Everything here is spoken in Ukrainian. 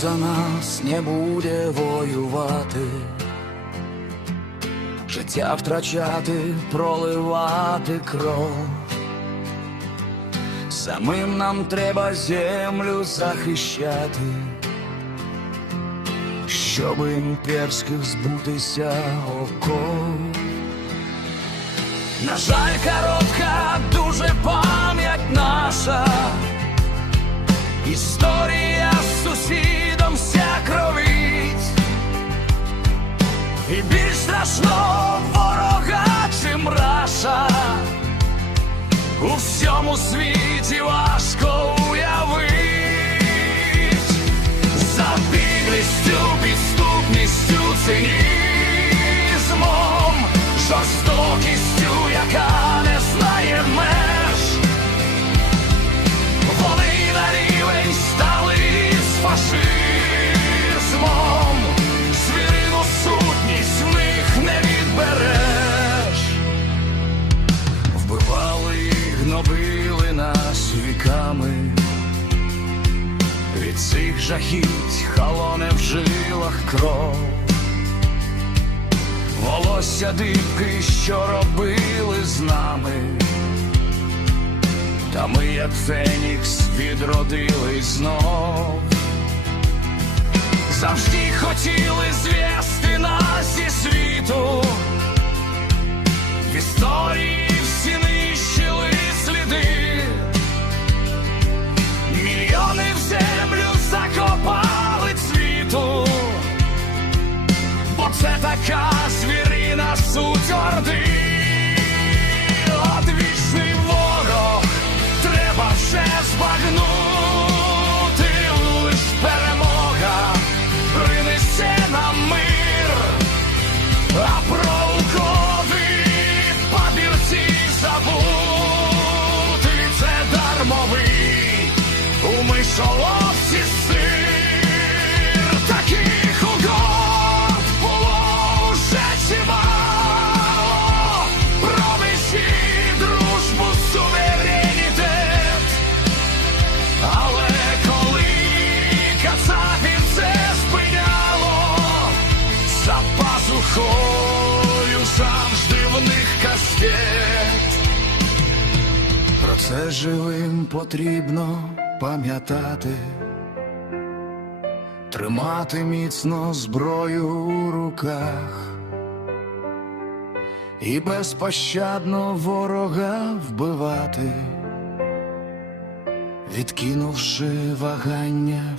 за нас не буде воювати, життя втрачати, проливати кров. Самим нам треба землю захищати, щоб імперських збутися оков. На жаль, коротка дуже пам'ять наша, історія і більш страшного ворога, чим раша, у всьому світі важко уявить, за біглістю, підступністю, цинізмом, жахіть холоне в жилах кров. Волосся дибки, що робили з нами. Та ми, як Фенікс, відродились знов. Завжди хотіли звести нас зі світу. Мишоловці сир було вже чимало. Промисі, дружбу, суверенітет. Але коли кацапів це спиняло За пазухою завжди в них кастет Про це живим потрібно пам'ятати Тримати міцно зброю у руках. І безпощадно ворога вбивати, відкинувши вагання